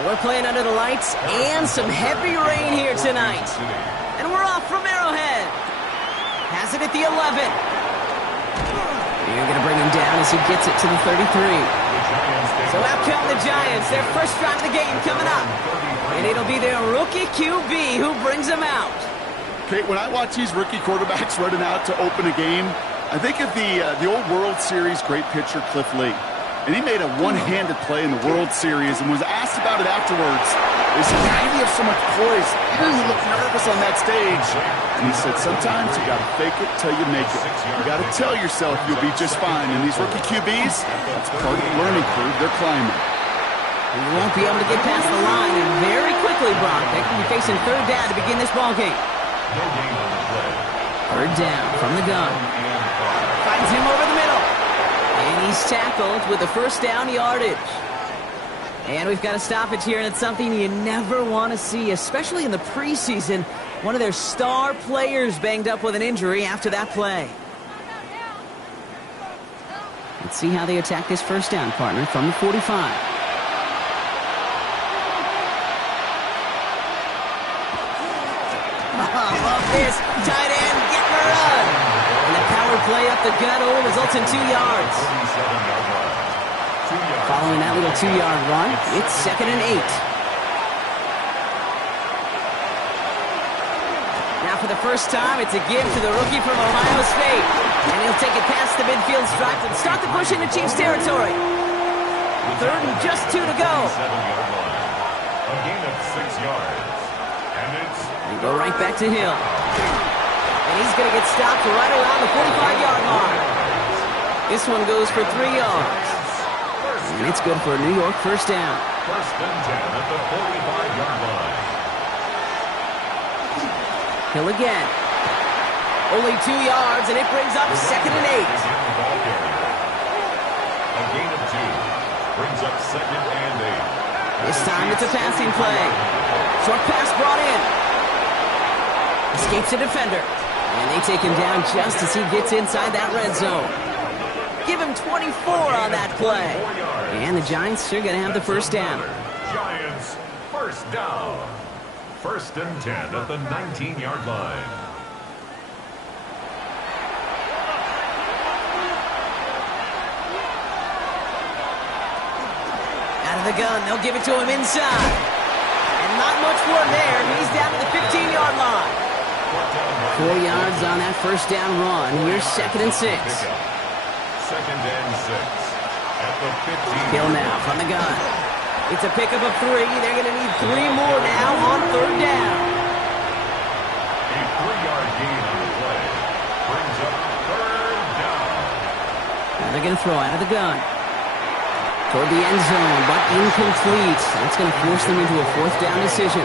Well, we're playing under the lights and some heavy rain here tonight. And we're off from Arrowhead. Has it at the 11. You're going to bring him down as he gets it to the 33. So out come the Giants. Their first drive of the game coming up. And it'll be their rookie QB who brings them out. Okay, when I watch these rookie quarterbacks running out to open a game, I think of the old World Series great pitcher Cliff Lee. And he made a one-handed play in the World Series and was asked about it afterwards. He said, how do you have so much poise? You didn't look nervous on that stage. And he said, sometimes you got to fake it till you make it. You got to tell yourself you'll be just fine. And these rookie QBs, that's part of the learning curve they're climbing. And you won't be able to get past the line. And very quickly, Brock, they can be facing third down to begin this ball game. Third down from the gun. Finds him over the middle. And he's tackled with the first down yardage. And we've got a stoppage here, and it's something you never want to see, especially in the preseason. One of their star players banged up with an injury after that play. Let's see how they attack this first down, partner, from the 45. Love this. Tight end getting a run. And the power play up the gut results in 2 yards. Following that little 2-yard run, it's 2nd and 8. Now for the first time, it's a give to the rookie from Ohio State. And he'll take it past the midfield stripe and start the push into Chiefs territory. 3rd and just 2 to go. A gain of 6 yards. And go right back to Hill. And he's going to get stopped right around the 45-yard mark. This one goes for 3 yards. And it's good for a New York first down. 1st and 10 at the 45-yard line. Hill again. Only 2 yards, and it brings up 2nd and 8. A gain of 2 brings up 2nd and 8. This time it's a passing play. Short pass brought in. Escapes a defender. And they take him down just as he gets inside that red zone. Give him 24 on that play. And the Giants are going to have the first down. Giants first down. 1st and 10 at the 19-yard line. Out of the gun, they'll give it to him inside. And not much more there. He's down to the 15-yard line. 4 yards on that first down run. Here's 2nd and 6. 2nd and 6 at the 15. Hill now from the gun. It's a pickup of 3. They're going to need 3 more now on 3rd down. A 3-yard gain on the play brings up 3rd down. Now they're going to throw out of the gun. Toward the end zone, but incomplete. That's going to force them into a 4th down decision.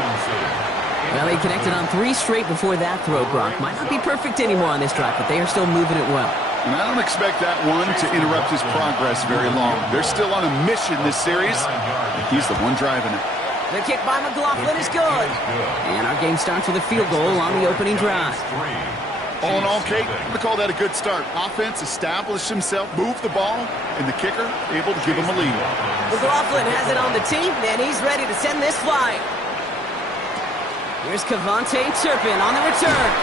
Well, they connected on 3 straight before that throw, Brock. Might not be perfect anymore on this drive, but they are still moving it well. And I don't expect that one to interrupt his progress very long. They're still on a mission this series. He's the one driving it. The kick by McLaughlin is good. And our game starts with a field goal on the opening drive. All in all, Kate, we call that a good start. Offense established himself, moved the ball, and the kicker able to give him a lead. McLaughlin has it on the team, and he's ready to send this flying. Here's Kevontae Turpin on the return.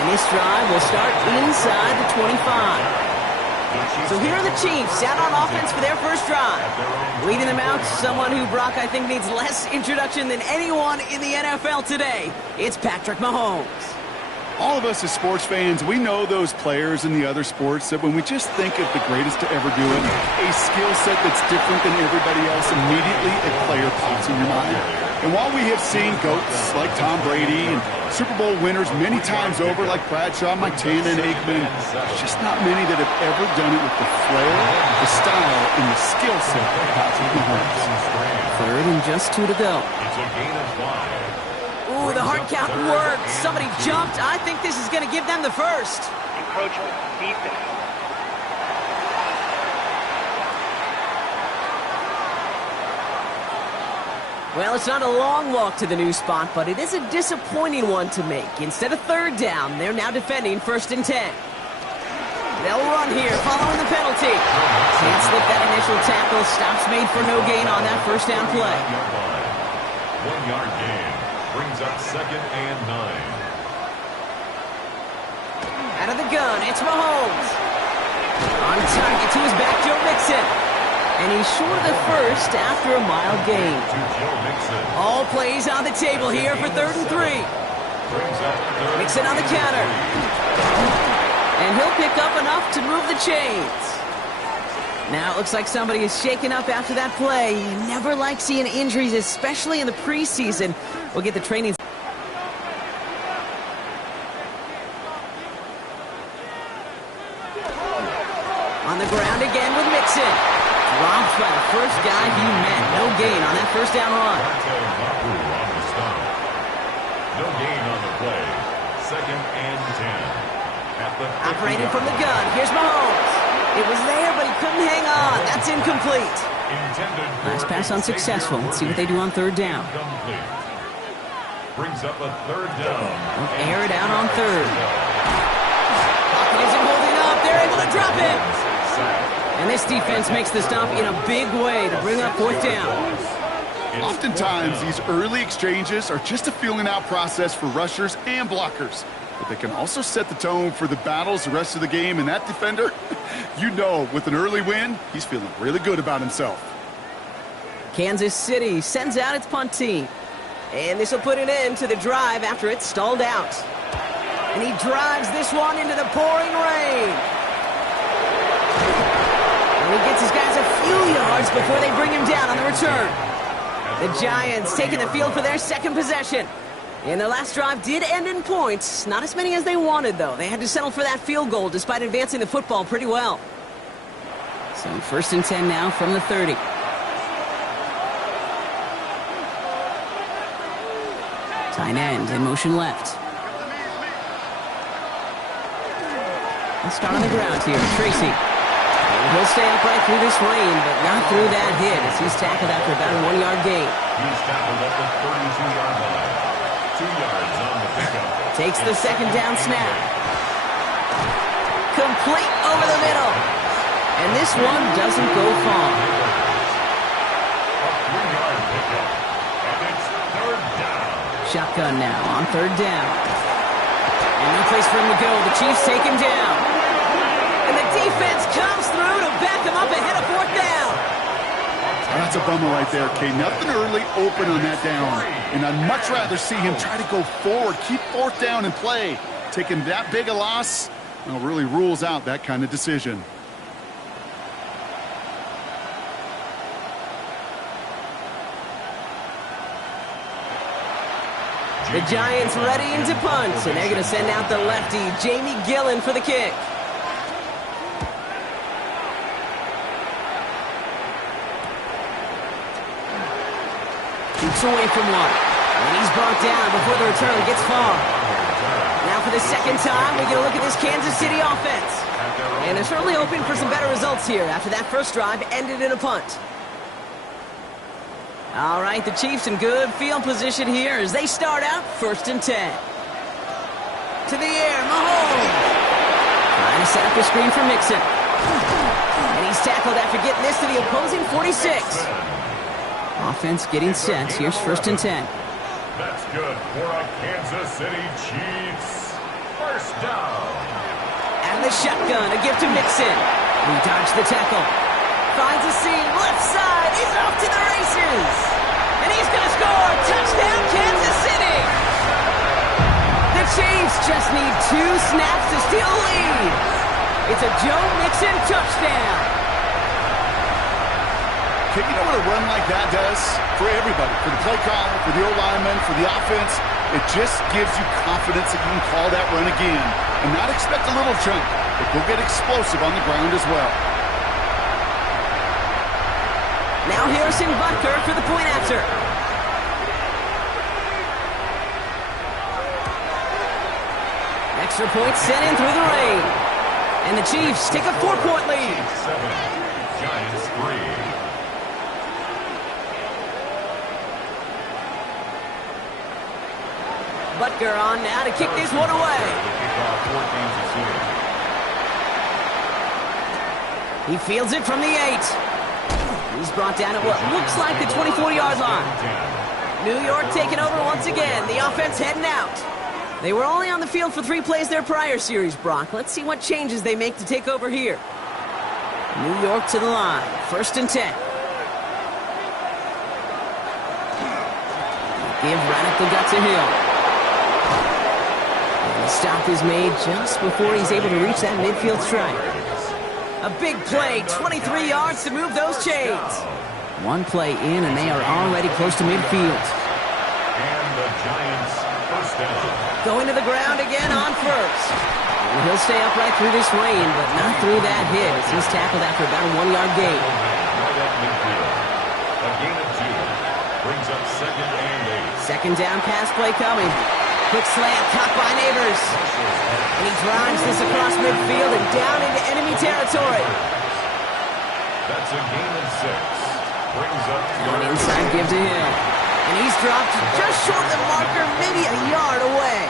And this drive will start inside the 25. So here are the Chiefs out on offense for their first drive. Leading them out, someone who, Brock, I think needs less introduction than anyone in the NFL today. It's Patrick Mahomes. All of us as sports fans, we know those players in the other sports that when we just think of the greatest to ever do it, a skill set that's different than everybody else, immediately a player pops in your mind. And while we have seen GOATs like Tom Brady and Super Bowl winners many times over like Bradshaw, Montana, and Aikman, there's just not many that have ever done it with the flair, the style, and the skill set of Patrick Mahomes. 3rd and just 2 to go. It's a gain of 5. Ooh, the hard count worked. Somebody jumped. I think this is going to give them the first. Encroachment defense. Well, it's not a long walk to the new spot, but it is a disappointing one to make. Instead of 3rd down, they're now defending 1st and 10. They'll run here following the penalty. Can't slip that initial tackle. Stops made for no gain on that first down play. 1 yard gain. Brings up 2nd and 9. Out of the gun, it's Mahomes. On target to his back, Joe Mixon. And he's short of the first after a mild gain. To Joe Mixon. All plays on the table here for 3rd and 3. Brings up 3rd. Mixon on the counter. And he'll pick up enough to move the chains. Now it looks like somebody is shaken up after that play. You never like seeing injuries, especially in the preseason. We'll get the training. On the ground again with Mixon. Dropped by the first guy he met. No gain on that first down run. On the stop. No gain on the play. 2nd and 10. At the Operating from the gun. Here's Mahomes. It was there, but he couldn't hang on. That's incomplete. Last pass unsuccessful. Let's see what they do on 3rd down. Brings up a 3rd down. They'll air it out on 3rd. Pocket isn't holding up. They're able to drop it. And this defense makes the stop in a big way to bring up 4th down. Oftentimes, these early exchanges are just a feeling out process for rushers and blockers. But they can also set the tone for the battles the rest of the game. And that defender, you know, with an early win, he's feeling really good about himself. Kansas City sends out its punt team. And this will put an end to the drive after it's stalled out. And he drives this one into the pouring rain. And he gets his guys a few yards before they bring him down on the return. The Giants taking the field for their 2nd possession. And their last drive did end in points. Not as many as they wanted, though. They had to settle for that field goal despite advancing the football pretty well. So 1st and 10 now from the 30. Tight end in motion left. Let's start on the ground here. Tracy. He'll stay upright through this rain, but not through that hit as he's tackled after about a 1-yard gain. He's tackled at the 32-yard line. 2 yards on the pickup. Takes the 2nd down snap. Complete over the middle. And this one doesn't go far. A 3-yard pickup. And it's 3rd down. Shotgun now on 3rd down. And no place for him to go. The Chiefs take him down. And the defense comes through to back him up ahead of 4th down. That's a bummer right there, Kay. Nothing early open on that down. And I'd much rather see him try to go forward, keep 4th down and play. Taking that big a loss, well, really rules out that kind of decision. The Giants ready to punt, and they're going to send out the lefty, Jamie Gillen, for the kick. Keeps away from one. And he's brought down before the return gets far. Now for the 2nd time, we get a look at this Kansas City offense. And they're certainly hoping for some better results here after that first drive ended in a punt. All right, the Chiefs in good field position here as they start out 1st and 10. To the air, Mahomes. Trying to set up a screen for Mixon. And he's tackled after getting this to the opposing 46. Offense getting set. Here's 1st and 10. That's good for a Kansas City Chiefs. 1st down. Out of the shotgun, a gift to Mixon. He dodged the tackle. Finds a seam, left side. He's off to the races. And he's going to score. Touchdown, Kansas City. The Chiefs just need 2 snaps to steal a lead. It's a Joe Mixon touchdown. You know what a run like that does for everybody, for the play caller, for the O-lineman, for the offense? It just gives you confidence that you can call that run again and not expect a little jump, but go get explosive on the ground as well. Now Harrison Butker for the point after. Extra point sent in through the rain. And the Chiefs take a 4-point lead. 7, Giants 3. Butker on now to kick this one away. He fields it from the 8. He's brought down at what looks like the 24-yard line. New York taking over once again. The offense heading out. They were only on the field for 3 plays their prior series, Brock. Let's see what changes they make to take over here. New York to the line. 1st and 10. Give right up the gut to Hill. And the stop is made just before he's able to reach that midfield strike. A big play, 23 yards to move those chains. 1 play in, and they are already close to midfield. And the Giants first down. Going to the ground again on 1st. And he'll stay upright through this rain, but not through that hit as he's tackled after about a 1-yard gain. Right at midfield. A gain of 2. Brings up 2nd and 8. 2nd down pass play coming. Quick slant, caught by Neighbors. And he drives this across midfield and down into enemy territory. That's a gain of 6. Brings up An inside give to Hill. And he's dropped just short of the marker, maybe a yard away.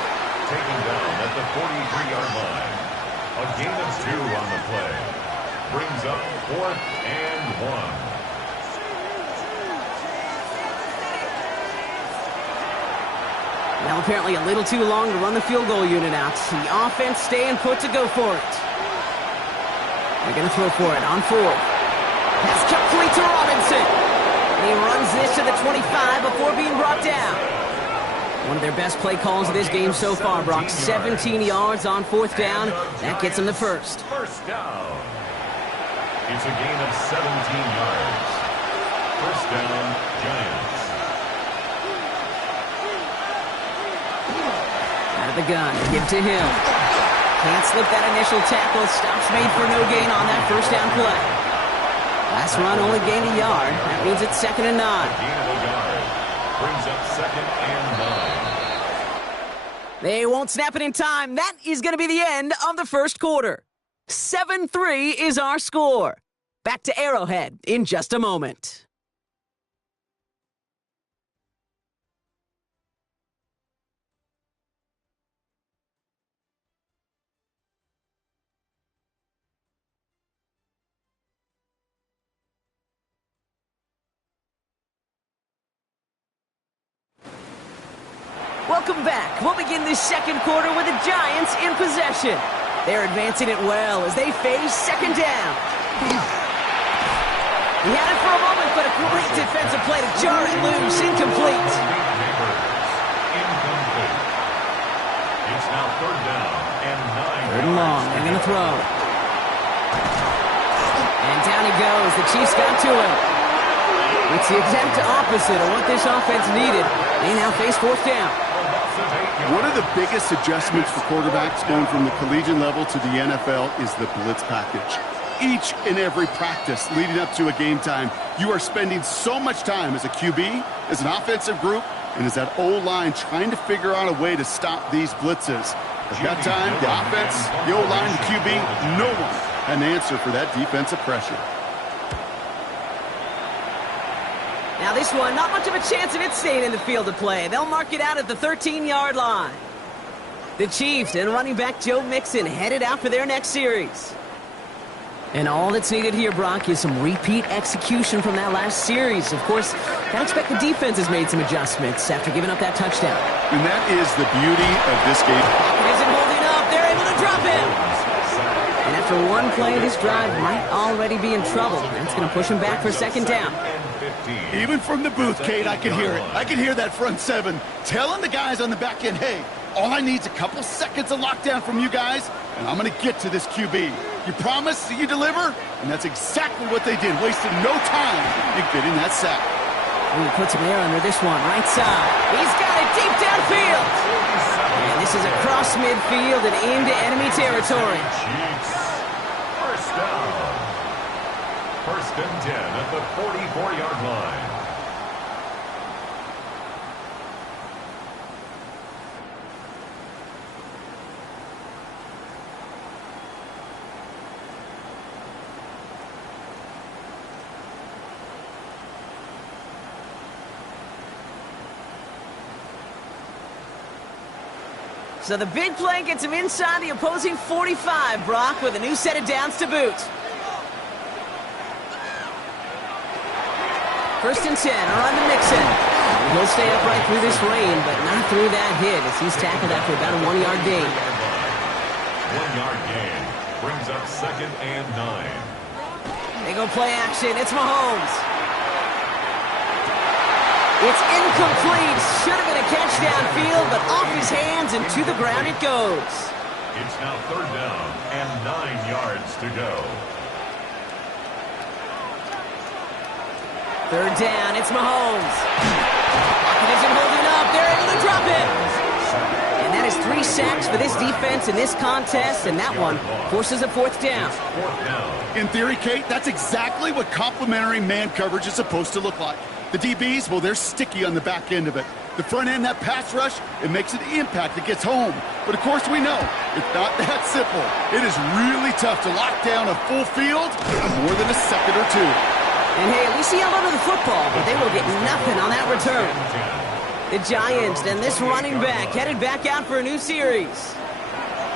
taken down at the 43-yard line. A gain of 2 on the play. Brings up 4th and 1. Now apparently a little too long to run the field goal unit out. The offense staying put to go for it. They're going to throw for it on 4th. Pass complete to Robinson. And he runs this to the 25 before being brought down. One of their best play calls of this game so far, Brock. 17 yards on 4th down. That gets them the first. First down. It's a gain of 17 yards. First down, Giants. Out of the gun, give to Hill. Can't slip that initial tackle. Stops made for no gain on that first down play. Last run only gained a yard. That means it's 2nd and 9. Gain of a yard. Brings up 2nd and 9. They won't snap it in time. That is going to be the end of the first quarter. 7-3 is our score. Back to Arrowhead in just a moment. Welcome back. We'll begin this second quarter with the Giants in possession. They're advancing it well as they face 2nd down. He had it for a moment, but a great defensive play to jar it loose. Incomplete. Incomplete. It's now 3rd down and 9. 3rd and long. They're going to throw. And down he goes. The Chiefs got to him. It's the exact opposite of what this offense needed. They now face 4th down. One of the biggest adjustments for quarterbacks going from the collegiate level to the NFL is the blitz package. Each and every practice leading up to a game time, you are spending so much time as a QB, as an offensive group, and as that O-line trying to figure out a way to stop these blitzes. At that time, the offense, the O-line, the QB, no one had an answer for that defensive pressure. Now this one, not much of a chance of it staying in the field of play. They'll mark it out at the 13-yard line. The Chiefs and running back Joe Mixon headed out for their next series. And all that's needed here, Brock, is some repeat execution from that last series. Of course, I expect the defense has made some adjustments after giving up that touchdown. And that is the beauty of this game. Pocket isn't holding up. They're able to drop him. And after one play, this drive might already be in trouble. That's going to push him back for 2nd down. Even from the booth, Kate, I can hear it. I can hear that front 7 telling the guys on the back end, hey, all I need is a couple seconds of lockdown from you guys, and I'm going to get to this QB. You promise that you deliver? And that's exactly what they did, wasting no time in getting that sack. And he puts him there under this one, right side. He's got it deep downfield. And this is across midfield and into enemy territory. First down. 1st and 10 at the 44-yard line. So the big play gets him inside the opposing 45, Brock, with a new set of downs to boot. First and 10, around to Mixon. He'll stay upright through this rain, but not through that hit as he's tackled after about a 1-yard gain. 1-yard gain brings up 2nd and 9. They go play action. It's Mahomes. It's incomplete. Should have been a catch downfield, but off his hands and to the ground it goes. It's now 3rd down and 9 yards to go. 3rd down, it's Mahomes. Pocket isn't holding up. They're able to drop it. And that is 3 sacks for this defense in this contest, and that one forces a 4th down. 4th down. In theory, Kate, that's exactly what complementary man coverage is supposed to look like. The DBs, well, they're sticky on the back end of it. The front end, that pass rush, it makes an impact that gets home. But of course we know, it's not that simple. It is really tough to lock down a full field in more than a second or two. And hey, we see a lot of the football, but they will get nothing on that return. The Giants and this running back headed back out for a new series.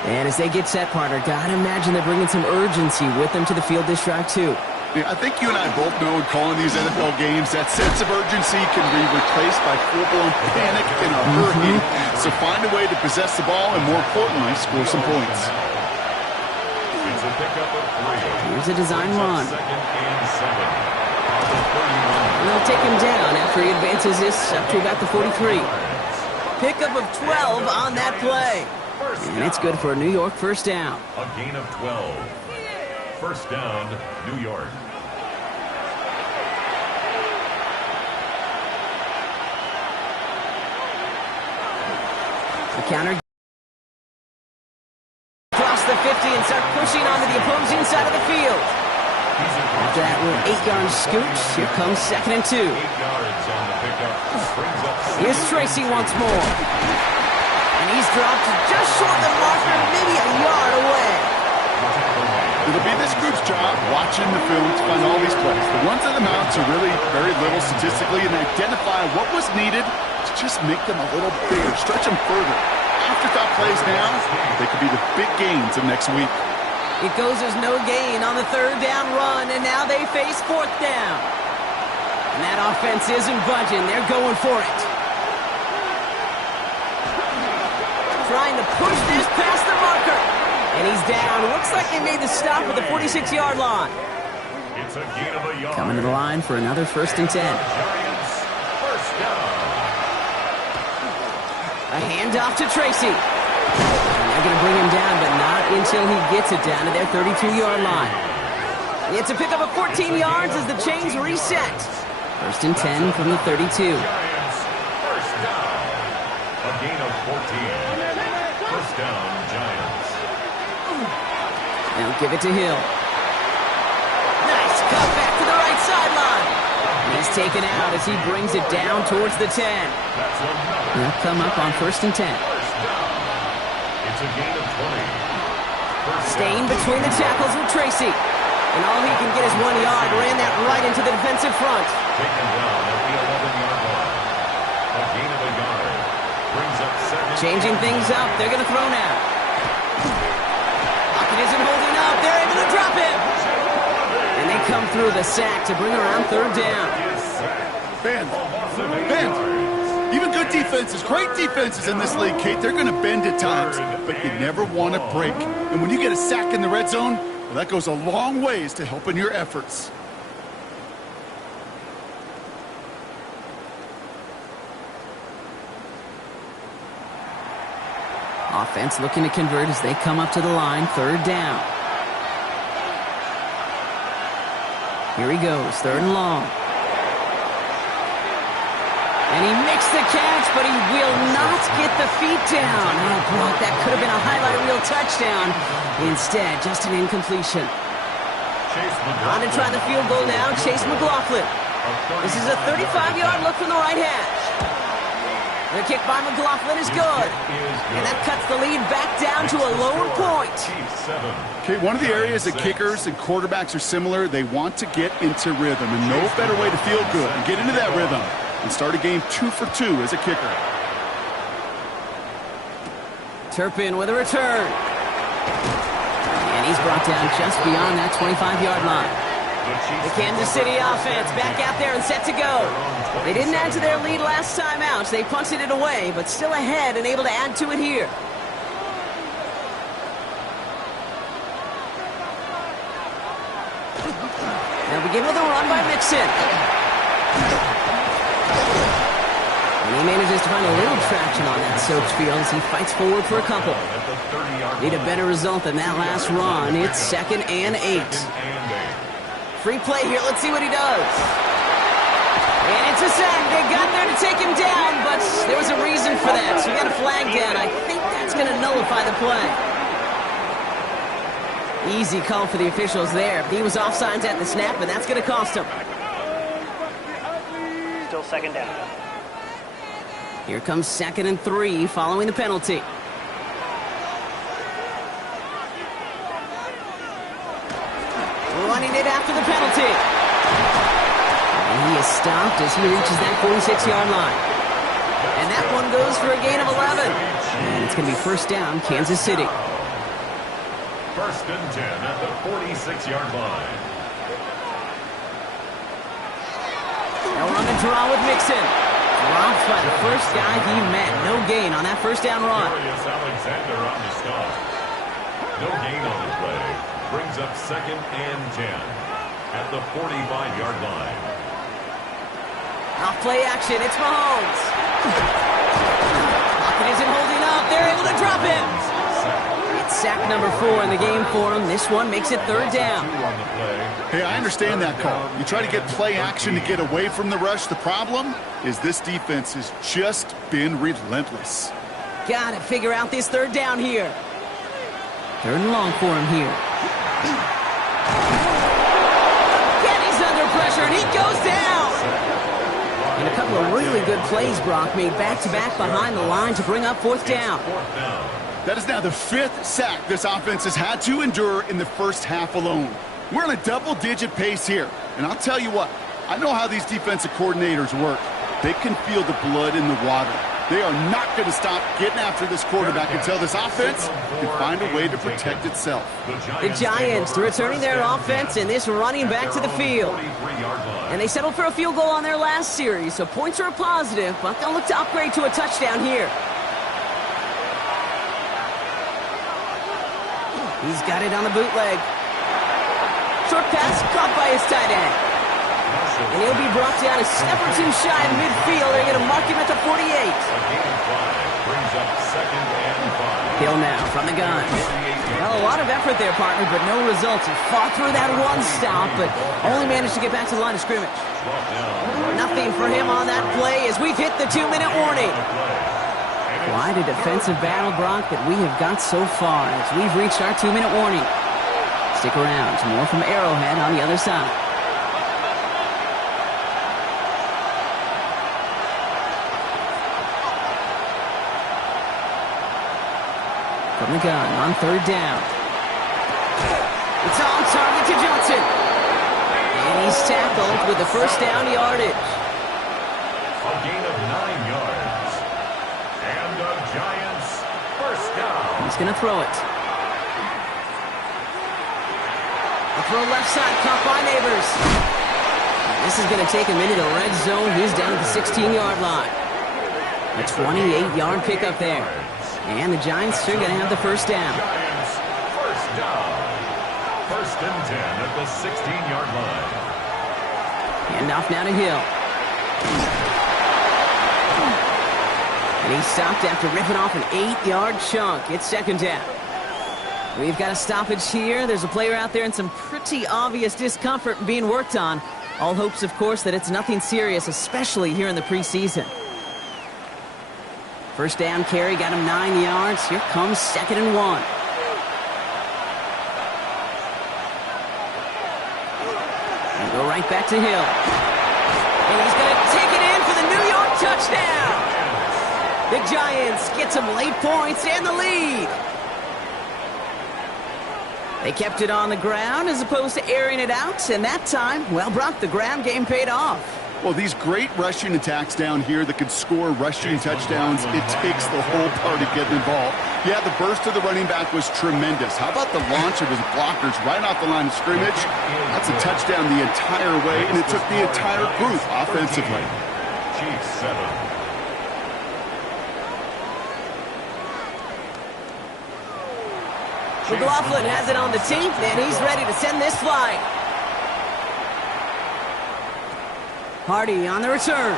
And as they get set, partner, gotta imagine they're bringing some urgency with them to the field this drive too. Yeah, I think you and I both know in calling these NFL games that sense of urgency can be replaced by full-blown panic in a hurry. So find a way to possess the ball and, more importantly, score some points. It's a pickup of 3. Here's a design run. 2nd and 7. And they'll take him down after he advances this up to about the 43. Pickup of 12 on that play. And it's good for a New York 1st down. A gain of 12. 1st down, New York. The counter across the 50 and start pushing onto the opposing side of the field. After that little 8-yard scooch, here comes 2nd and 2. 8 yards on the pickup. Brings up Here's Tracy once more. And he's dropped just short of the marker, maybe a yard away. It'll be this group's job watching the film to find all these plays. The ones that amount to really very little statistically and identify what was needed to just make them a little bigger, stretch them further. Afterthought plays now, they could be the big gains of next week. It goes as no gain on the 3rd down run, and now they face 4th down. And that offense isn't budging. They're going for it. Trying to push this past the marker. And he's down. Looks like they made the stop at the 46-yard line. It's a gain of a yard. Coming to the line for another 1st and 10. Giants, 1st down. A handoff to Tracy. And they're going to bring him down, but not until he gets it down to their 32-yard line. It's a pickup of 14 yards as the chains reset. 1st and 10 from the 32. Giants, 1st down. A gain of 14. 1st down, Giants. They'll give it to Hill. Nice cut back to the right sideline. He's taken out as he brings it down towards the 10. That's another. They'll come up on 1st and 10. 1st down. It's a gain of 20. Staying between the tackles with Tracy. And all he can get is 1 yard. Ran that right into the defensive front. Taken down at the 11-yard line. A gain of a yard. Brings up 2nd. Changing things up. They're going to throw now. Pocket isn't holding up. They're able to drop it. And they come through the sack to bring around 3rd down. Ben, even good defenses, great defenses in this league, Kate, they're going to bend at times, but you never want to break. And when you get a sack in the red zone, well, that goes a long ways to helping your efforts. Offense looking to convert as they come up to the line, 3rd down. Here he goes, 3rd and long. And he makes the catch, but he will not get the feet down. Oh, block. That could have been a highlight reel touchdown. Instead, just an incompletion. On to try the field goal now, Chase McLaughlin. This is a 35-yard look from the right hash. The kick by McLaughlin is good. And that cuts the lead back down to a lower point. Okay, one of the areas that kickers and quarterbacks are similar, they want to get into rhythm. And no better way to feel good and get into that rhythm and start a game 2 for 2 as a kicker. Turpin with a return. And he's brought down just beyond that 25-yard line. The Kansas City offense back out there and set to go. They didn't add to their lead last time out. They punted it away, but still ahead and able to add to it here. They'll begin with a run by Mixon. And he manages to find a little traction on that soaked field as he fights forward for a couple. Need a better result than that last run. It's 2nd and 8. Free play here. Let's see what he does. And it's a sack. They got there to take him down, but there was a reason for that. So we got a flag down. I think that's going to nullify the play. Easy call for the officials there. He was offsides at the snap, and that's going to cost him. Still 2nd down. Here comes 2nd and 3 following the penalty. Running it after the penalty. And he is stopped as he reaches that 46-yard line. And that one goes for a gain of 11. And it's going to be 1st down, Kansas City. 1st and 10 at the 46-yard line. Now we're on the draw with Mixon. Dropped by the first guy he met. No gain on that 1st down run. Darius Alexander on the stop. No gain on the play. Brings up 2nd and 10 at the 45-yard line. Off play action. It's Mahomes. Pocket isn't holding up. They're able to drop him. It's sack number 4 in the game for him. This one makes it 3rd down. Hey, I understand that call. You try to get play action to get away from the rush. The problem is this defense has just been relentless. Got to figure out this 3rd down here. 3rd and long for him here. Kenny's under pressure, and he goes down. And a couple of really good plays, Brock, made back-to-back behind the line to bring up 4th down. That is now the 5th sack this offense has had to endure in the first half alone. We're on a double-digit pace here. And I'll tell you what, I know how these defensive coordinators work. They can feel the blood in the water. They are not going to stop getting after this quarterback until this offense can find a way to protect itself. The Giants returning their offense and this running back to the field. And they settled for a field goal on their last series, so points are a positive, but they'll look to upgrade to a touchdown here. He's got it on the bootleg. Short pass caught by his tight end. And he'll be brought down a step or two shy of midfield. They're going to mark him at the 48. Hill now from the gun. Well, a lot of effort there, partner, but no results. He fought through that one stop, but only managed to get back to the line of scrimmage. Nothing for him on that play as we've hit the 2-minute warning. Quite a defensive battle, Brock, that we have got so far as we've reached our 2-minute warning. Stick around. More from Arrowhead on the other side. From the gun on 3rd down. It's on target to Johnson. And he's tackled with the 1st down yardage. A gain of 9 yards. And the Giants 1st down. He's going to throw it. A throw left side, caught by Neighbors. This is going to take him into the red zone. He's down at the 16-yard line. A 28-yard pickup there. And the Giants are going to have the 1st down. Giants 1st down. 1st and 10 at the 16-yard line. Handoff now to Hill. And he stopped after ripping off an 8-yard chunk. It's 2nd down. We've got a stoppage here. There's a player out there in some pretty obvious discomfort being worked on. All hopes, of course, that it's nothing serious, especially here in the preseason. 1st down carry, got him 9 yards. Here comes 2nd and 1. And go right back to Hill. And he's going to take it in for the New York touchdown. The Giants get some late points and the lead. They kept it on the ground as opposed to airing it out. And that time, well, Brock, the ground game paid off. Well, these great rushing attacks down here that could score rushing touchdowns, it takes the whole party getting involved. Yeah, the burst of the running back was tremendous. How about the launch of his blockers right off the line of scrimmage? That's a touchdown the entire way, and it took the entire group offensively. Chiefs 7. McLaughlin has it on the team, and he's ready to send this flying. Hardy on the return.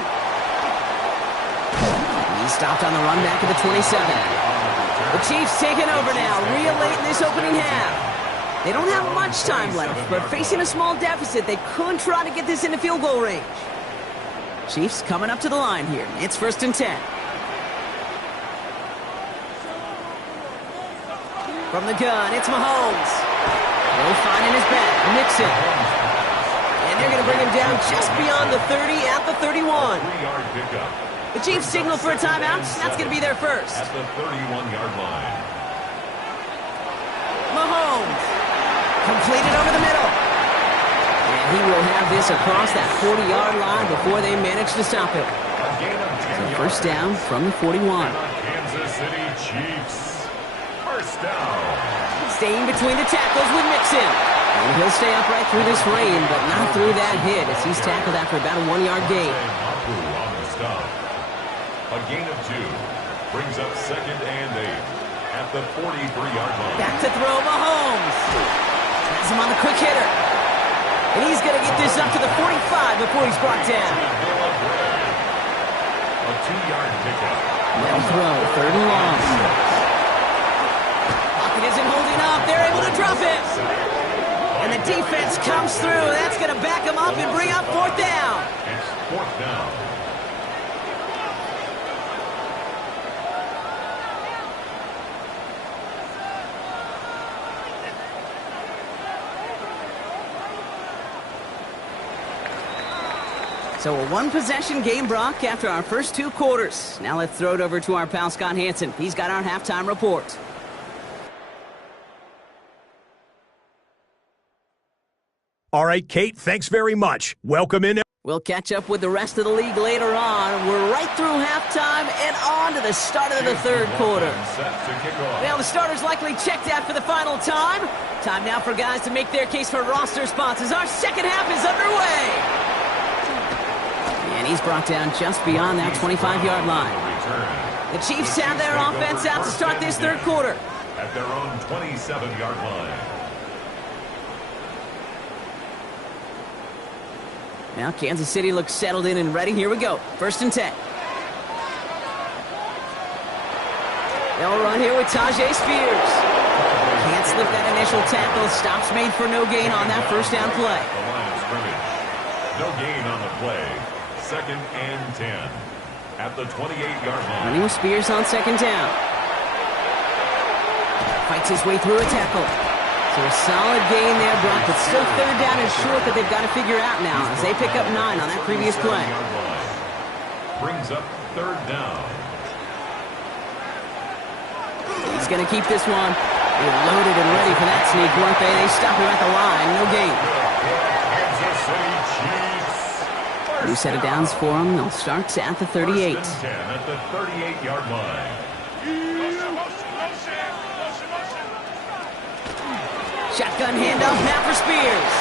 He's stopped on the run back at the 27. The Chiefs taking over now, real late in this opening half. They don't have much time left, but facing a small deficit, they could try to get this into field goal range. Chiefs coming up to the line here. It's 1st and 10. From the gun, it's Mahomes. No finding his back. Mixon. And they're going to bring him down just beyond the 30 at the 31. 3-yard pickup. The Chiefs signal for a timeout. That's going to be their first. At the 31-yard line. Mahomes. Completed over the middle. And he will have this across that 40-yard line before they manage to stop him. A gain of 10 So first yards. down from the 41. Kansas City Chiefs. First down. Staying between the tackles with Mixon. And he'll stay upright through this rain, but not through that hit as he's tackled after about a 1-yard gain. Mapu on the stop. A gain of 2 brings up 2nd and 8 at the 43-yard line. Back to throw, Mahomes. Has him on the quick hitter. And he's going to get this up to the 45 before he's brought down. A 2-yard pickup. Now throw, 3rd and long. Pocket isn't holding up. They're able to drop it. And the defense comes through. That's going to back him up and bring up 4th down. It's 4th down. So a one-possession game, Brock, after our first 2 quarters. Now let's throw it over to our pal Scott Hansen. He's got our halftime report. All right, Kate, thanks very much. Welcome in. We'll catch up with the rest of the league later on. We're right through halftime and on to the start of the 3rd quarter. Set to kick off. Now the starters likely checked out for the final time. Time now for guys to make their case for roster spots as our 2nd half is underway. And he's brought down just beyond that 25-yard line. The Chiefs have their offense out to start this 3rd quarter. At their own 27-yard line. Now Kansas City looks settled in and ready. Here we go. 1st and 10. They'll run here with Tajay Spears. Can't slip that initial tackle. Stops made for no gain on that 1st down play. The line of scrimmage. No gain on the play. 2nd and 10. At the 28-yard line. Running with Spears on 2nd down. Fights his way through a tackle. So a solid gain there, Brock, but still 3rd down and short that they've got to figure out now as they pick up 9 on that previous play. Brings up 3rd down. He's going to keep this one. They're loaded and ready for that sneak, weren't they? They stop him at the line. No gain. Kansas City Chiefs. New set of downs for them. They'll start at the 38. 1st and 10 at the 38-yard line. Shotgun handoff now for Spears.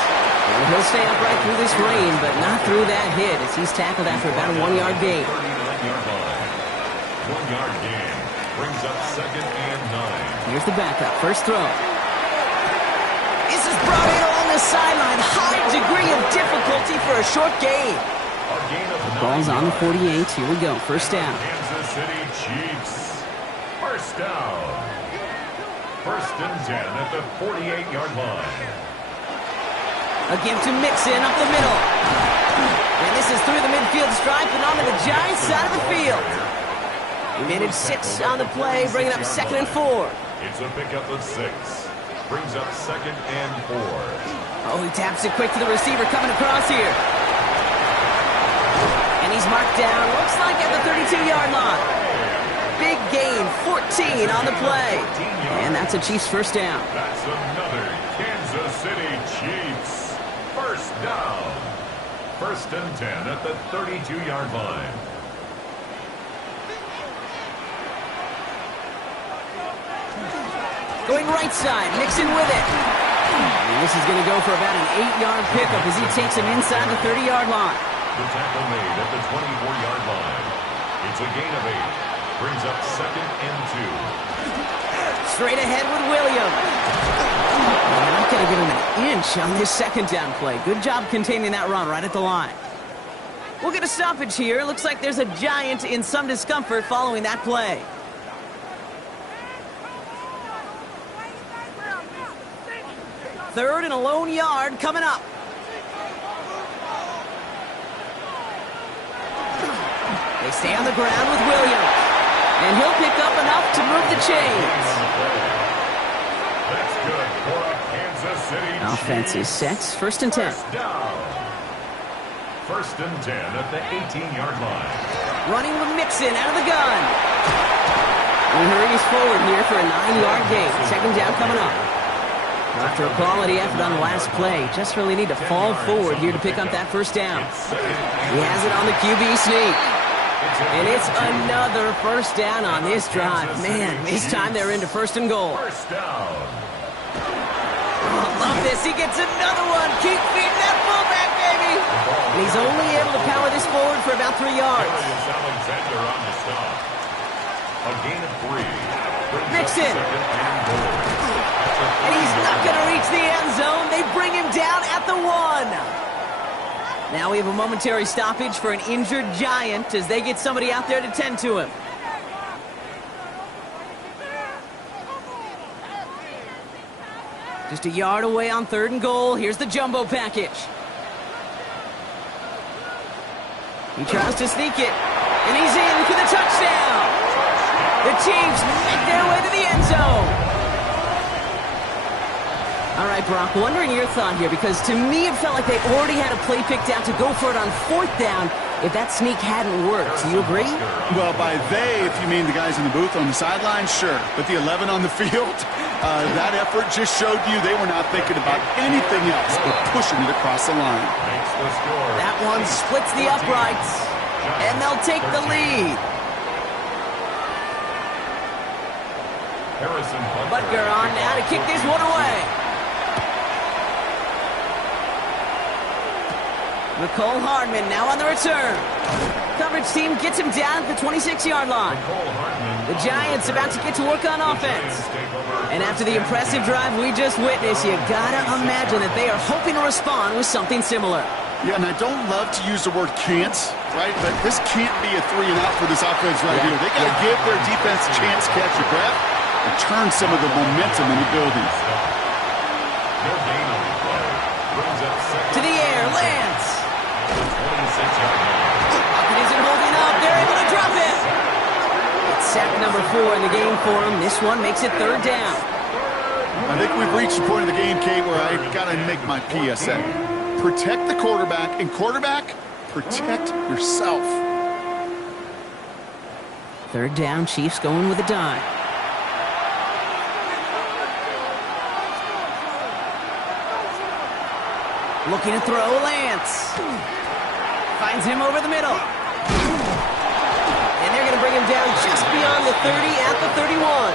And he'll stay upright through this rain, but not through that hit as he's tackled after about a 1-yard gain. 39-yard line. 1-yard gain. Brings up 2nd and 9. Here's the backup. First throw. This is brought in along the sideline. High degree of difficulty for a short gain. A gain of 9 Ball's on the yards. 48. Here we go. First down. Kansas City Chiefs. First down. 1st and 10 at the 48-yard line. A give to Mixon up the middle. And this is through the midfield stripe and onto the Giants side of the field. He managed 6 on the play, bringing up 2nd and 4. It's a pickup of 6. Brings up 2nd and 4. Oh, he taps it quick to the receiver coming across here. And he's marked down, looks like at the 32-yard line. Big gain, 14 on the play. And that's a Chiefs first down. That's another Kansas City Chiefs. First down. 1st and 10 at the 32-yard line. Going right side, Mixon with it. And this is going to go for about an 8-yard pickup as he takes him inside the 30-yard line. The tackle made at the 24-yard line. It's a gain of 8. Brings up 2nd and 2. Straight ahead with Williams. They're not going to give him an inch on this second down play. Good job containing that run right at the line. We'll get a stoppage here. Looks like there's a Giant in some discomfort following that play. Third and a lone yard coming up. They stay on the ground with Williams. And he'll pick up enough to move the chains. That's good for a Kansas City Offense is set. First and 10. First down. First and 10 at the 18-yard line. Running with Mixon out of the gun. He hurries forward here for a 9-yard gain. Second down coming up. After a quality effort on the last play, just really need to fall forward here to pick up that first down. He has it on the QB sneak. And it's another first down on this drive. Man, this time they're into first and goal. First down. Oh, love this. He gets another one. Keep feeding that fullback, baby. And he's only able to power this forward for about 3 yards. Alexander on the stop. A gain of 3. Mixon. And he's not going to reach the end zone. They bring him down at the 1. Now we have a momentary stoppage for an injured Giant as they get somebody out there to tend to him. Just a yard away on 3rd and goal. Here's the jumbo package. He tries to sneak it, and he's in for the touchdown. The Chiefs make their way to the end zone. All right, Brock, wondering your thought here, because to me it felt like they already had a play picked out to go for it on 4th down if that sneak hadn't worked. Do you agree? Well, by they, if you mean the guys in the booth on the sideline, sure. But the 11 on the field, that effort just showed you they were not thinking about anything else but pushing it across the line. That one splits the uprights, and they'll take the lead. Butker on now to kick this one away. Nicole Hardman now on the return. Coverage team gets him down at the 26-yard line. The Giants about to get to work on offense. And after the impressive drive we just witnessed, you gotta imagine that they are hoping to respond with something similar. Yeah, and I don't love to use the word can't, right? But this can't be a 3 and out for this offense right here. They gotta give their defense a chance to catch your breath and turn some of the momentum in the building. To the air, Lance. Pocket isn't holding up. They're able to drop it. It's sack number 4 in the game for him. This one makes it 3rd down. I think we've reached the point of the game, Kate, where I got to make my PSA. Protect the quarterback, and quarterback, protect yourself. 3rd down, Chiefs going with a dime. Looking to throw, Lance. Finds him over the middle. And they're going to bring him down just beyond the 30 at the 31.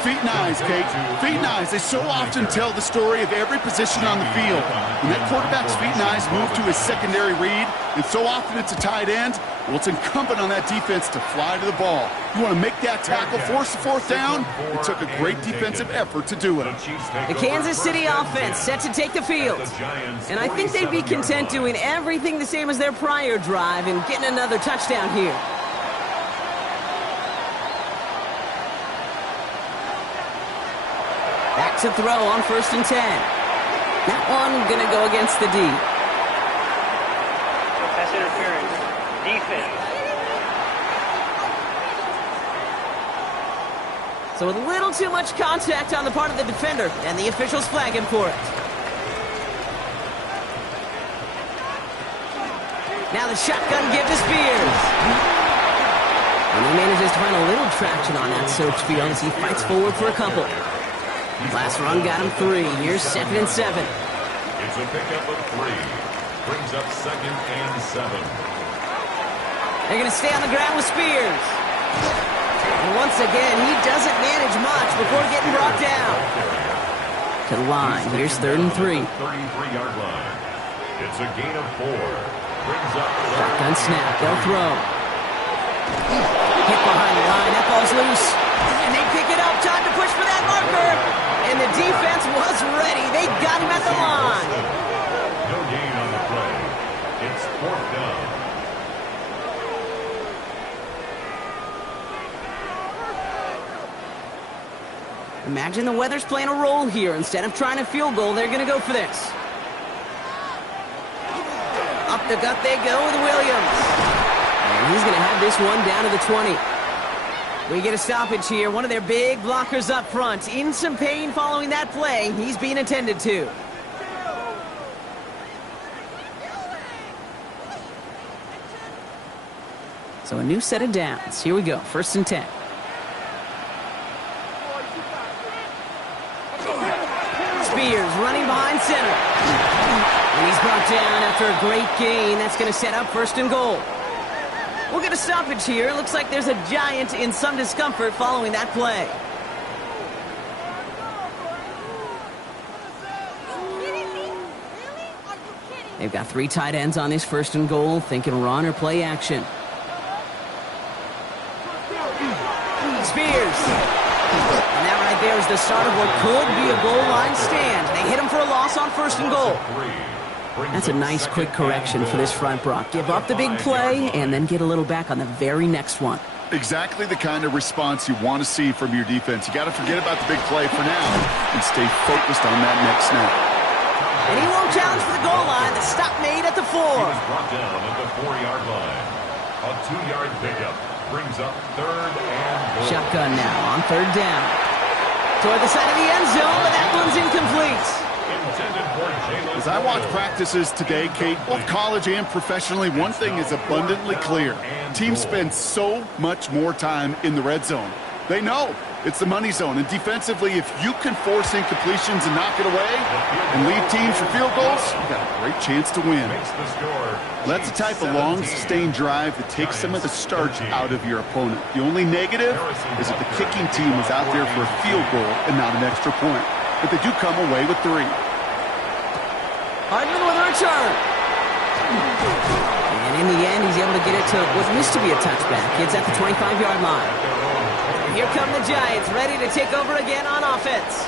Feet and eyes, Kate. Feet and eyes. They so often tell the story of every position on the field. When that quarterback's feet and eyes move to his secondary read, and so often it's a tight end, well, it's incumbent on that defense to fly to the ball. You want to make that tackle, force the 4th down? It took a great defensive effort to do it. The Kansas City offense set to take the field. And I think they'd be content doing everything the same as their prior drive and getting another touchdown here. Back to throw on 1st and 10. That one going to go against the D. Pass interference. Defense. So a little too much contact on the part of the defender, and the officials flag him for it. Now the shotgun give to Spears. And he manages to find a little traction on that search field as he fights forward for a couple. Last run got him 3. Here's 2nd and 7. It's a pickup of 3. Brings up 2nd and 7. They're going to stay on the ground with Spears. And once again, he doesn't manage much before getting brought down. To the line. Here's 3rd and 3. 33-yard line. It's a gain of 4. Brings up Shotgun snap. They'll throw. Hit behind the line. That ball's loose. And they pick it up. Time to push for that marker. And the defense was ready. They got him at the line. no gain on the play. It's 4th down. Imagine the weather's playing a role here. Instead of trying a field goal, they're going to go for this. Up the gut they go with Williams. And he's going to have this one down to the 20. We get a stoppage here. One of their big blockers up front. In some pain following that play. He's being attended to. So a new set of downs. Here we go. 1st and 10. Spears running behind center. And he's brought down after a great gain. That's going to set up 1st and goal. We'll get a stoppage here. Looks like there's a Giant in some discomfort following that play. They've got 3 tight ends on this 1st and goal, thinking run or play action. Spears. And that right there is the start of what could be a goal line stand. They hit him for a loss on 1st and goal. That's a nice quick correction for this front, Brock. Give up the big play and then get a little back on the very next one. Exactly the kind of response you want to see from your defense. You got to forget about the big play for now and stay focused on that next snap. And he won't challenge for the goal line. The stop made at the 4. He was brought down at the 4-yard line. A 2-yard pickup brings up 3rd and goal. Shotgun now on 3rd down. Toward the side of the end zone, but that one's incomplete. As I watch practices today, Kate, both college and professionally, one thing is abundantly clear. Teams spend so much more time in the red zone. They know it's the money zone. And defensively, if you can force incompletions and knock it away and lead teams for field goals, you've got a great chance to win. That's the type of long, sustained drive that takes some of the starch out of your opponent. The only negative is that the kicking team is out there for a field goal and not an extra point. But they do come away with 3. Hardman with a return. And in the end, he's able to get it to what used to be a touchback. It's at the 25-yard line. And here come the Giants, ready to take over again on offense.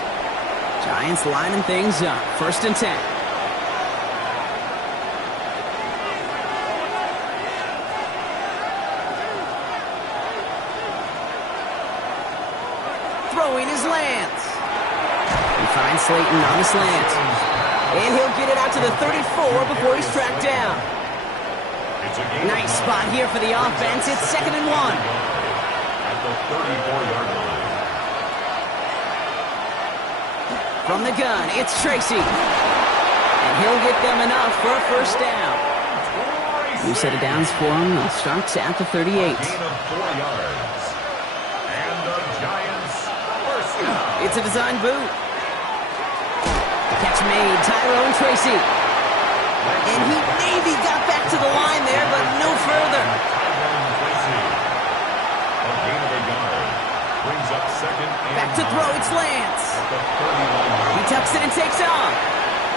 Giants lining things up. 1st and 10. Throwing his Lance. He finds Slayton on the slant. And he'll get it out to the 34 before he's tracked down. Nice spot here for the offense. It's 2nd and 1. At the 34-yard line. From the gun, it's Tracy. And he'll get them enough for a 1st down. New set of downs for him. It starts at the 38. Gain of 4 yards. And the Giants' 1st down. It's a design boot. Catch made, Tyrone Tracy. And he maybe got back to the line there, but no further. A gain of a yard. Brings up 2nd and Back to throw, it's Lance. He tucks it and takes off.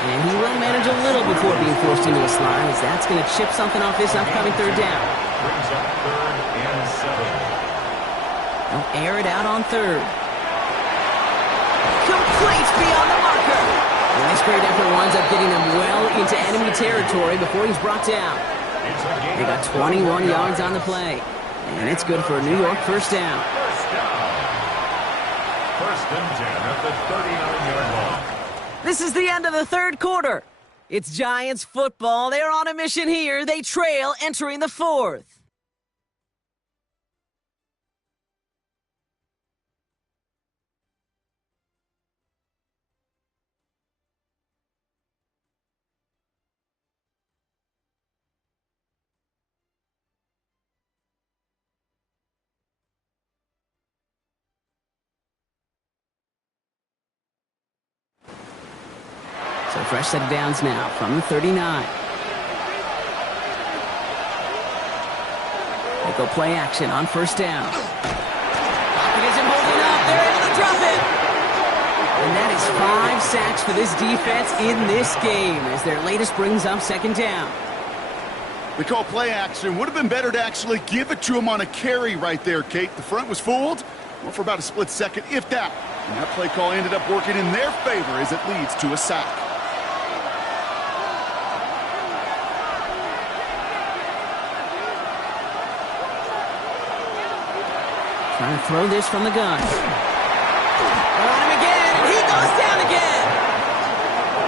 And he will manage a little before being forced into a slide, as that's going to chip something off this upcoming 3rd down. Brings up 3rd and 7. They'll air it out on 3rd. Complete beyond the marker. And this great effort winds up getting him well into enemy territory before he's brought down. They got 21 yards on the play. And it's good for a New York 1st down. 1st and 10 at the 39-yard line. This is the end of the 3rd quarter. It's Giants football. They're on a mission here. They trail entering the 4th. So fresh set of downs now from the 39. They go play action on 1st down. drop it. And that is 5 sacks for this defense in this game as their latest brings up second down. They call play action. Would have been better to actually give it to him on a carry right there, Kate. The front was fooled. Well, for about a split second, if that. And that play call ended up working in their favor as it leads to a sack. Trying to throw this from the gun. They're on him again, and he goes down again.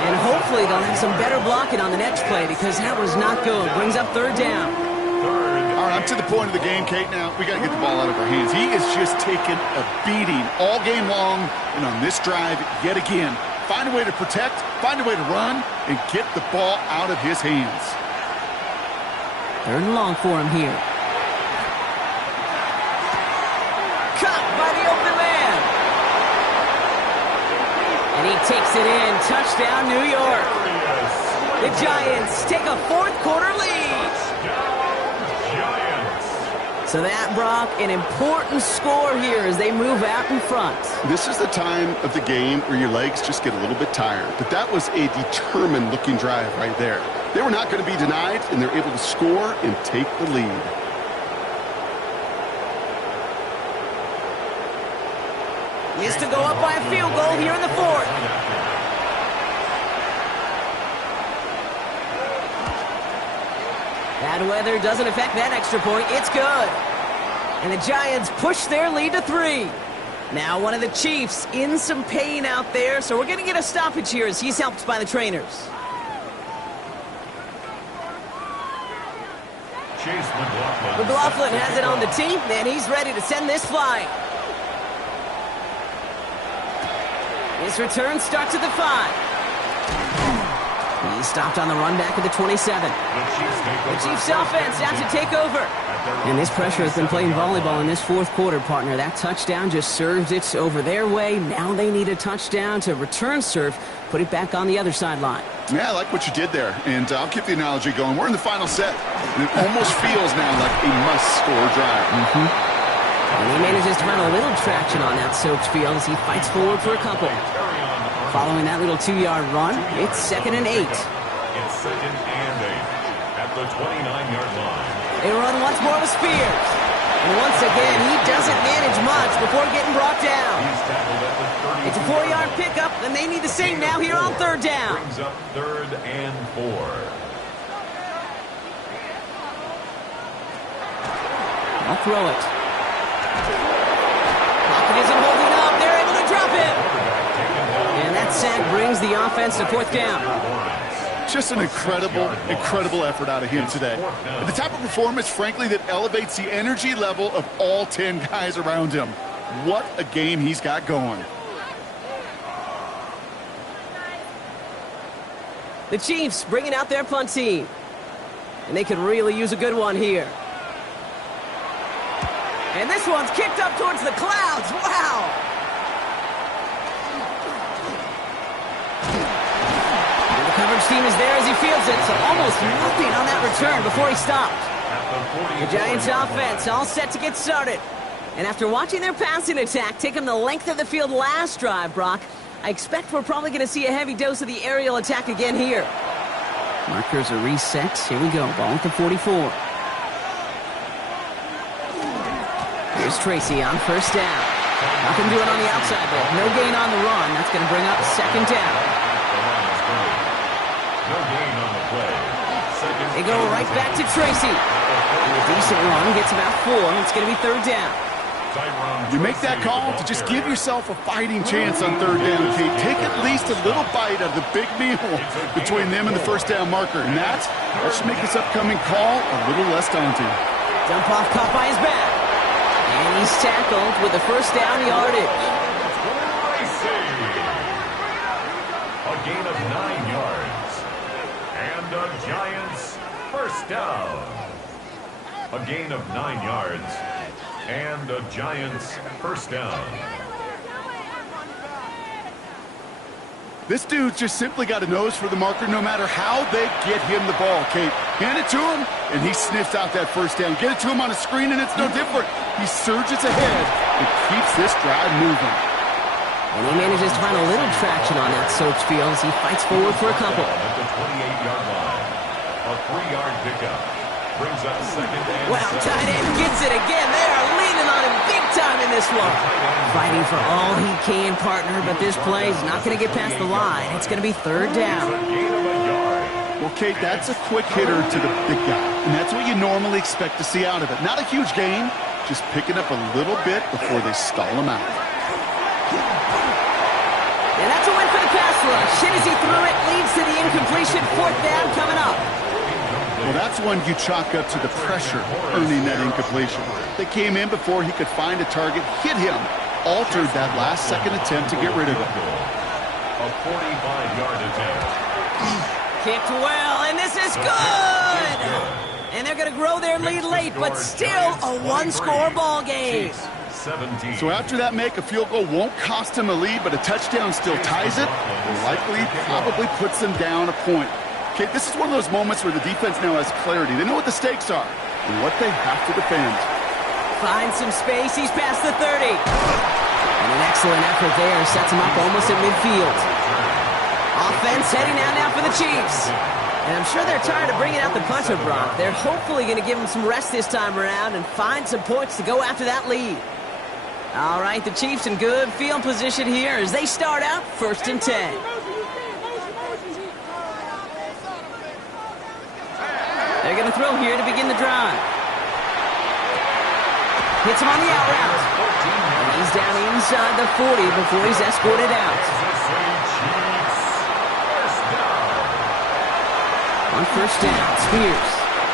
And hopefully they'll have some better blocking on the next play because that was not good. Brings up third down. All right, I'm to the point of the game, Kate, now. We got to get the ball out of our hands. He is just taking a beating all game long, and on this drive, yet again, find a way to protect, find a way to run, and get the ball out of his hands. Third and long for him here. Caught by the open man. And he takes it in. Touchdown, New York. The Giants take a fourth-quarter lead. So that, Brock, an important score here as they move out in front. This is the time of the game where your legs just get a little bit tired. But that was a determined-looking drive right there. They were not going to be denied, and they're able to score and take the lead. He is to go up by a field goal here in the fourth. Bad weather doesn't affect that extra point. It's good. And the Giants push their lead to 3. Now one of the Chiefs in some pain out there, so we're going to get a stoppage here as he's helped by the trainers. Chase McLaughlin. McLaughlin has it on the tee, and he's ready to send this flying. His return starts at the 5. He stopped on the run back at the 27. The Chiefs offense out to take over. And this pressure has been playing volleyball in this fourth quarter, partner. That touchdown just served it over their way. Now they need a touchdown to return serve, put it back on the other sideline. Yeah, I like what you did there. And I'll keep the analogy going. We're in the final set. And it almost feels now like a must-score drive. And he manages to find a little traction on that soaked field as he fights forward for a couple. Following that little 2-yard run, it's 2nd and 8. It's 2nd and 8 at the 29-yard line. They run once more with Spears. And once again, he doesn't manage much before getting brought down. He's tackled at the 30. It's a 4-yard pickup, and they need the same now here on third down. Brings up 3rd and 4. I'll throw it. Pocket isn't holding up. They're able to drop it. And that sack brings the offense to 4th down. Just an incredible effort out of him today. The type of performance, frankly, that elevates the energy level of all 10 guys around him. What a game he's got going. The Chiefs bringing out their punt team. And they could really use a good one here. And this one's kicked up towards the clouds. Wow! Coverage team is there as he fields it, so almost nothing on that return before he stopped. The Giants offense all set to get started. And after watching their passing attack take them the length of the field last drive, Brock, I expect we're probably going to see a heavy dose of the aerial attack again here. Markers are reset. Here we go. Ball at the 44. Here's Tracy on first down. Nothing doing on the outside there. No gain on the run. That's going to bring up 2nd down. No gain on the play. They go right back to Tracy. And a decent run gets about 4. It's going to be 3rd down. You make that call to just give yourself a fighting chance on 3rd down, Kate. Take at least a little bite of the big meal between them and the first down marker. And that should make this upcoming call a little less daunting. Dump off caught by his back. And he's tackled with the first down yardage. A gain of 9 yards. And the Giants first down. A gain of 9 yards. And the Giants first down. This dude's just simply got a nose for the marker no matter how they get him the ball, Kate. Hand it to him, and he sniffs out that first down. Get it to him on a screen, and it's no different. He surges ahead and keeps this drive moving. And he manages to find a little traction on that soaked field as he fights forward for a couple. At the 28-yard line. A 3-yard pickup. Brings up second and Wow, tight end gets it again. They are leaning on him big time in this one. Fighting for all he can, partner, but this play is not going to get past the line. It's going to be third down. Gain of a yard. Well, Kate, that's a quick hitter to the big guy, and that's what you normally expect to see out of it. Not a huge gain, just picking up a little bit before they stall him out. And that's a win for the pass rush. Hit as he threw it, leads to the incompletion. Fourth down coming up. Well, that's one you chalk up to the pressure earning that incompletion. They came in before he could find a target, hit him, altered that last-second attempt to get rid of it. A 45-yard attempt. Kicked well, and this is good! And they're going to grow their lead late, but still a one-score ball game. 17. So after that make, a field goal won't cost him a lead, but a touchdown still ties it, and likely probably puts them down a point. Okay, this is one of those moments where the defense now has clarity. They know what the stakes are and what they have to defend. Finds some space. He's past the 30. And an excellent effort there sets him up almost at midfield. Offense heading out now for the Chiefs. And I'm sure they're tired of bringing out the punter, Brock. They're hopefully going to give him some rest this time around and find some points to go after that lead. All right, the Chiefs in good field position here as they start out 1st and 10. They're going to throw here to begin the drive. Hits him on the out route. And he's down inside the 40 before he's escorted out. On first down, Spears.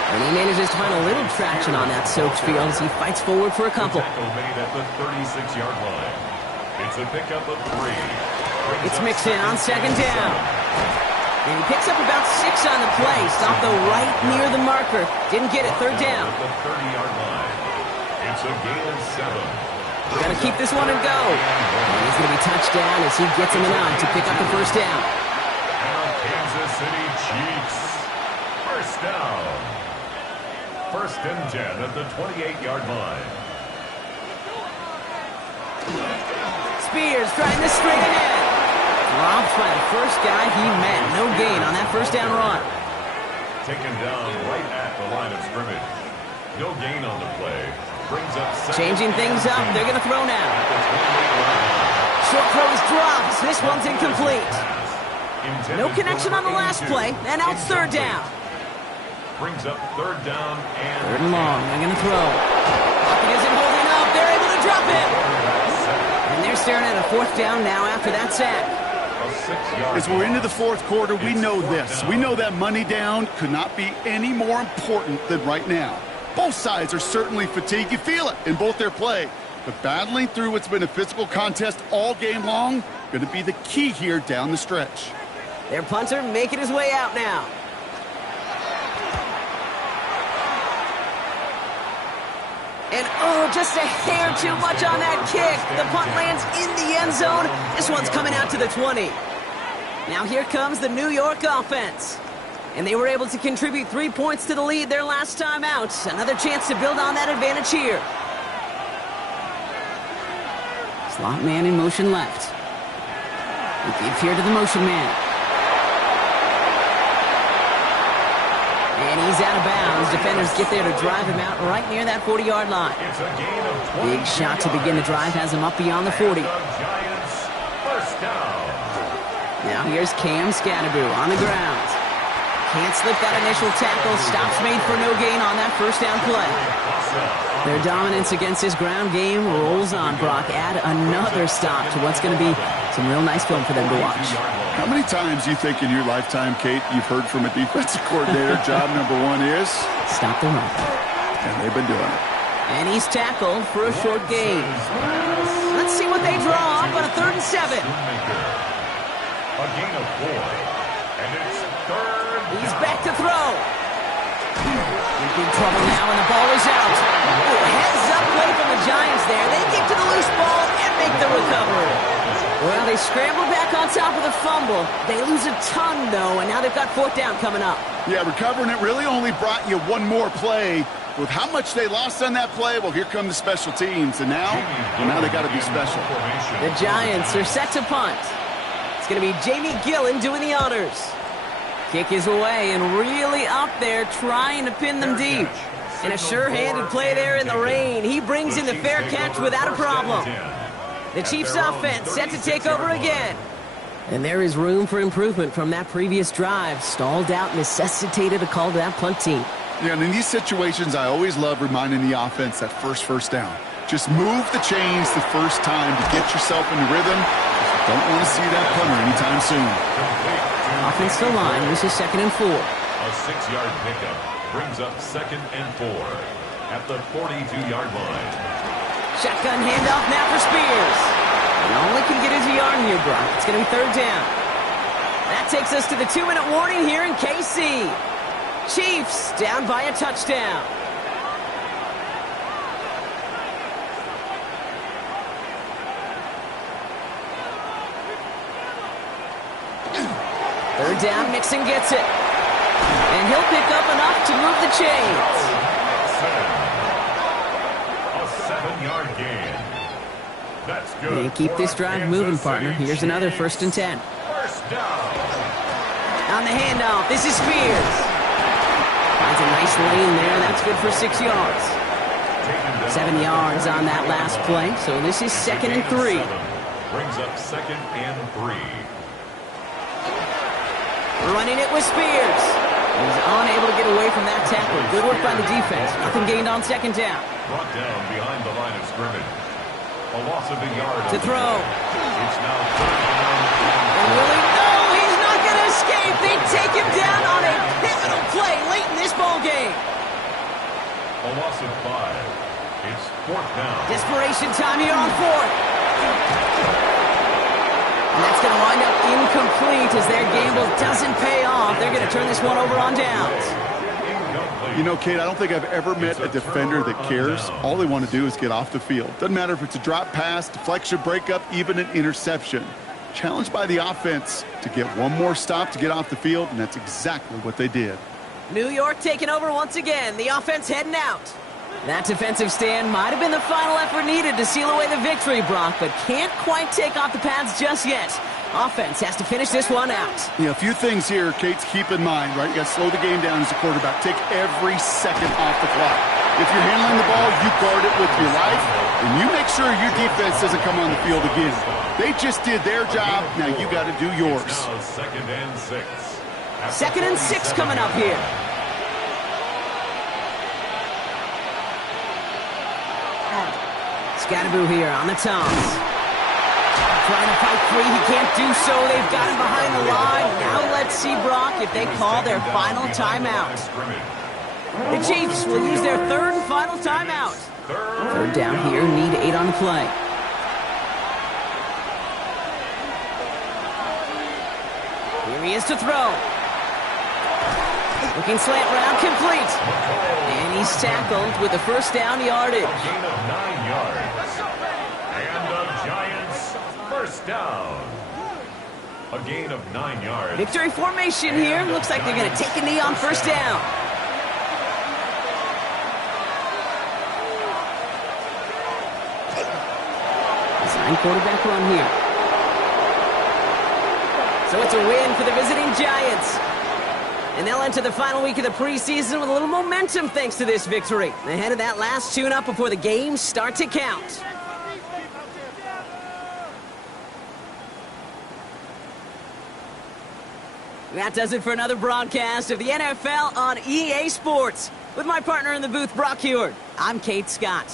And he manages to find a little traction on that soaked field as he fights forward for a couple. Tackle made at the 36-yard line. It's a pickup of 3. It's Mixon on second down. And he picks up about 6 on the play. Stopped though right near the marker. Didn't get it. Third down. At the 30-yard line. It's a gain of 7. Got to keep this one and go. And he's going to be touched down as he gets him a nod to pick up the first down. And Kansas City Chiefs. First down. 1st and 10 at the 28-yard line. Spears trying to straighten in. Dropped by the first guy he met. No gain on that first down run. Taken down right at the line of scrimmage. No gain on the play. Brings up Changing things up. They're going to throw now. Short throw is dropped. This one's incomplete. No connection on the last play. And now it's third down. Brings up third down and 3rd and long. They're going to throw. Pocket isn't holding up. They're able to drop it. And they're staring at a 4th down now after that sack. As we're into the 4th quarter, we know this. We know that money down could not be any more important than right now. Both sides are certainly fatigued. You feel it in both their play. But battling through what's been a physical contest all game long, going to be the key here down the stretch. Their punter making his way out now. And, oh, just a hair too much on that kick. The punt lands in the end zone. This one's coming out to the 20. Now here comes the New York offense. And they were able to contribute 3 points to the lead their last time out. Another chance to build on that advantage here. Slot man in motion left. We give here to the motion man. And he's out of bounds. Defenders get there to drive him out right near that 40-yard line. it's a gain of 20. Big shot to begin the drive has him up beyond the 40. The Giants first down. Now here's Cam Scatterboo on the ground. Can't slip that initial tackle. Stops made for no gain on that first down play. Their dominance against his ground game rolls on, Brock. Add another stop to what's going to be some real nice film for them to watch. How many times you think in your lifetime, Kate, you've heard from a defensive coordinator, job number 1 is? Stop the run. And they've been doing it. And he's tackled for a short gain. Let's see what they draw up on a 3rd and 7. A gain of 4. And it's third. He's back to throw. In big trouble now, and the ball is out. Ooh, heads up play from the Giants there. They get to the loose ball and make the recovery. Well, they scrambled back on top of the fumble. They lose a ton, though, and now they've got 4th down coming up. Yeah, recovering it really only brought you one more play. With how much they lost on that play, well, here come the special teams. And now they got to be special. The Giants are set to punt. It's going to be Jamie Gillen doing the honors. Kick is away and really up there trying to pin them deep. And a sure-handed play there in the rain. He brings in the fair catch without a problem. The Chiefs offense set to take over again. And there is room for improvement from that previous drive. Stalled out, necessitated a call to that punt team. Yeah, and in these situations, I always love reminding the offense that first down. Just move the chains the first time to get yourself into rhythm. Don't want to see that punter anytime soon. Offensive line, this is 2nd and 4. A 6-yard pickup brings up 2nd and 4 at the 42-yard line. Shotgun handoff now for Spears. And all he can get is a yard here, Brock. It's going to be 3rd down. That takes us to the 2-minute warning here in KC. Chiefs down by a touchdown. Third down, Mixon gets it. And he'll pick up enough to move the chains. A 7-yard gain. That's good. They keep this drive moving, partner. Here's another 1st and 10. First down. On the handoff, this is Spears. Finds a nice lane there. That's good for 6 yards. 7 yards on that last play. So this is 2nd and 3. Brings up 2nd and 3. Running it with Spears. He's unable to get away from that tackle. Good work by the defense. Nothing gained on 2nd down. Brought down behind the line of scrimmage. A loss of a yard. To throw. It's now 3rd down. And Willie, no, he's not going to escape. They take him down on a pivotal play late in this ball game. A loss of 5. It's 4th down. Desperation time here on 4th. And that's going to wind up incomplete as their gamble doesn't pay off. They're going to turn this one over on downs. You know, Kate, I don't think I've ever met a defender that cares. All they want to do is get off the field. Doesn't matter if it's a drop pass, deflection, breakup, even an interception. Challenged by the offense to get one more stop to get off the field, and that's exactly what they did. New York taking over once again. The offense heading out. That defensive stand might have been the final effort needed to seal away the victory, Brock, but can't quite take off the pads just yet. Offense has to finish this one out. Yeah, a few things here, Kate's, keep in mind, right? You got to slow the game down as a quarterback. Take every second off the clock. If you're handling the ball, you guard it with your life, and you make sure your defense doesn't come on the field again. They just did their job. Now you got to do yours. It's now 2nd and 6. 2nd and 6 coming up here. Scatterboo here on the toss. Trying to fight free. He can't do so. They've got him behind the line. Now let's see, Brock, if they call their final timeout. The Chiefs will use their 3rd and final timeout. 3rd down here. Need 8 on the play. Here he is to throw. Looking slant route, complete. And he's tackled with the 1st down yardage. Gain of 9 yards. And the Giants, 1st down. A gain of 9 yards. Victory formation here. Looks like they're going to take a knee on 1st down. Design quarterback run here. So it's a win for the visiting Giants. And they'll enter the final week of the preseason with a little momentum thanks to this victory. Ahead of that last tune-up before the games start to count. That does it for another broadcast of the NFL on EA Sports. With my partner in the booth, Brock Huard, I'm Kate Scott.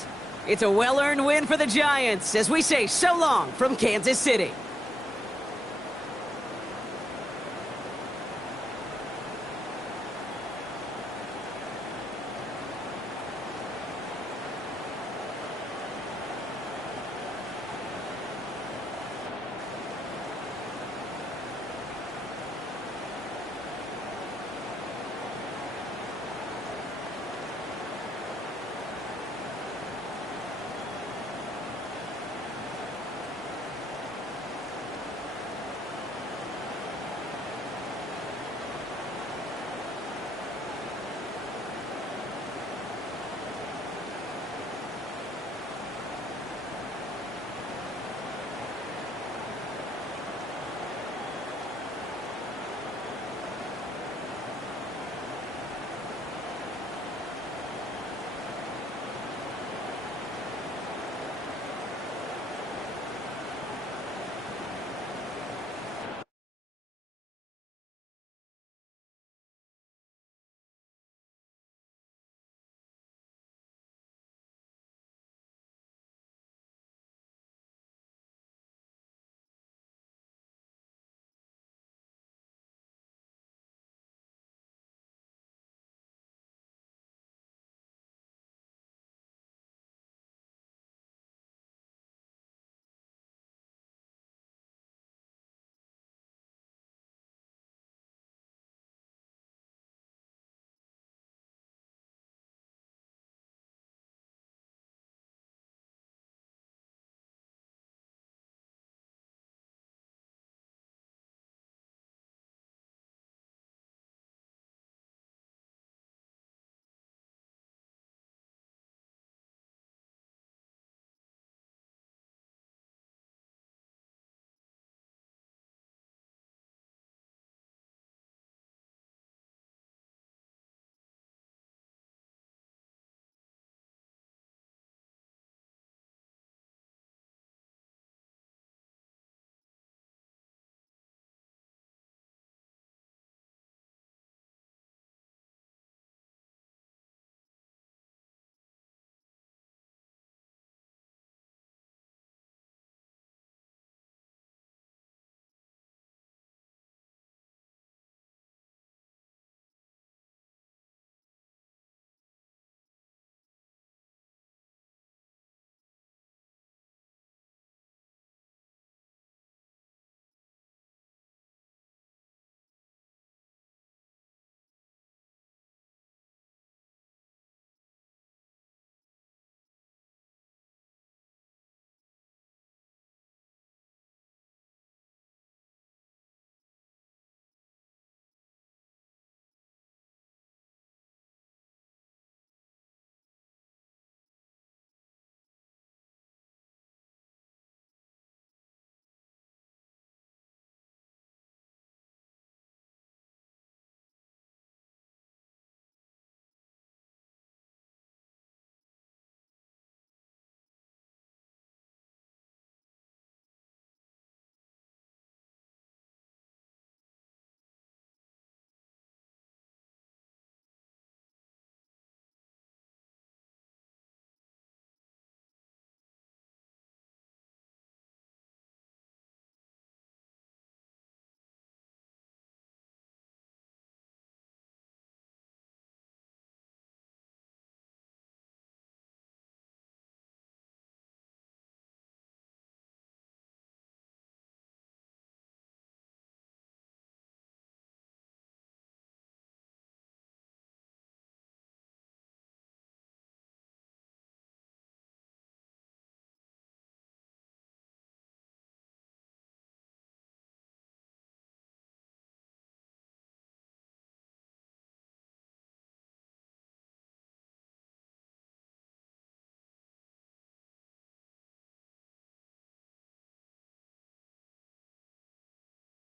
It's a well-earned win for the Giants as we say so long from Kansas City.